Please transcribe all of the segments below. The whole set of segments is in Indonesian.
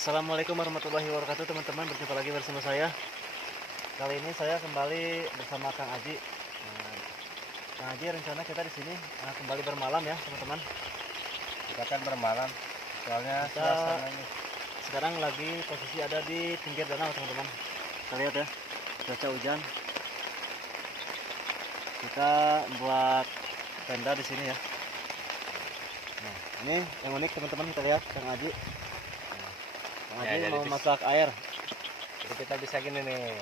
Assalamualaikum warahmatullahi wabarakatuh teman-teman, berjumpa lagi bersama saya. Kali ini saya kembali bersama Kang Aji. Kang Aji, rencana kita di sini kembali bermalam ya teman-teman. Kita kan bermalam, soalnya Kita suasananya sekarang lagi posisi ada di pinggir danau teman-teman. Kita lihat ya, cuaca hujan. Kita buat tenda di sini ya. Nah, ini yang unik teman-teman, kita lihat Kang Aji. Kang Aji mau masak air. jadi kita bisa gini nih.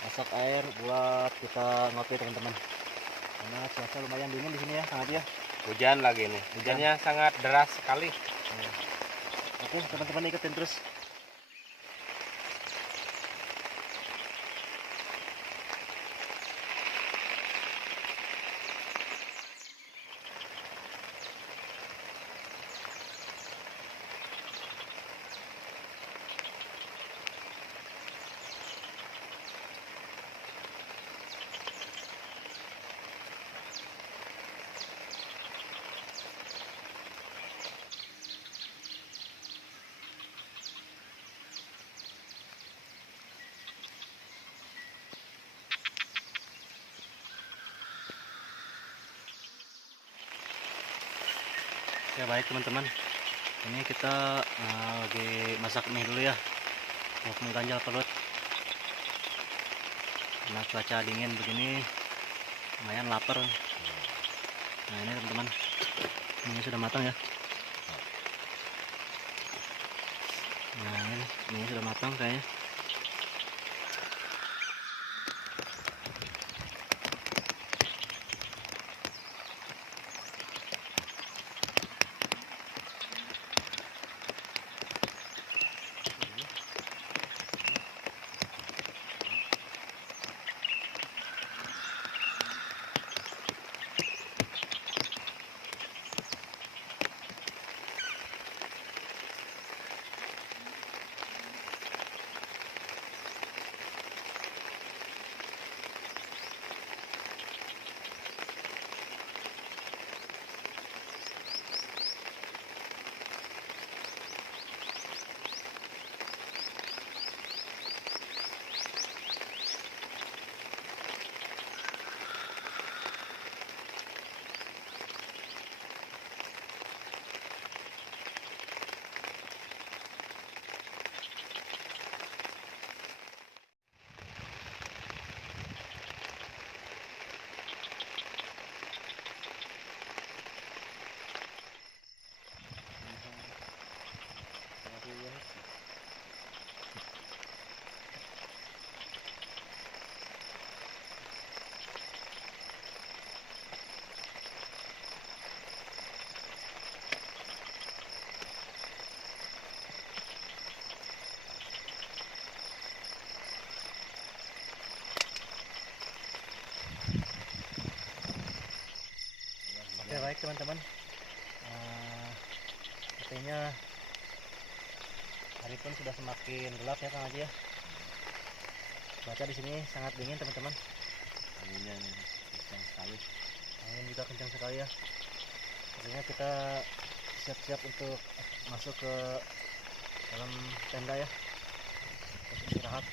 Masak air buat kita ngopi teman-teman. Karena cuaca lumayan dingin di sini ya Kang Aji ya. Hujan lagi nih, hujannya sangat deras sekali. Oke teman-teman, ikutin terus. Ya baik teman-teman, ini kita lagi masak mie dulu ya, untuk mengganjal perut. Karena cuaca dingin begini, lumayan lapar. Nah ini teman-teman, ini sudah matang ya. Nah ini sudah matang kayaknya. Oke baik teman-teman, sepertinya hari pun sudah semakin gelap ya Kang Aji ya. Cuaca di sini sangat dingin teman-teman. Anginnya kencang sekali. Angin juga kencang sekali ya. Sepertinya kita siap-siap untuk masuk ke dalam tenda ya, untuk istirahat.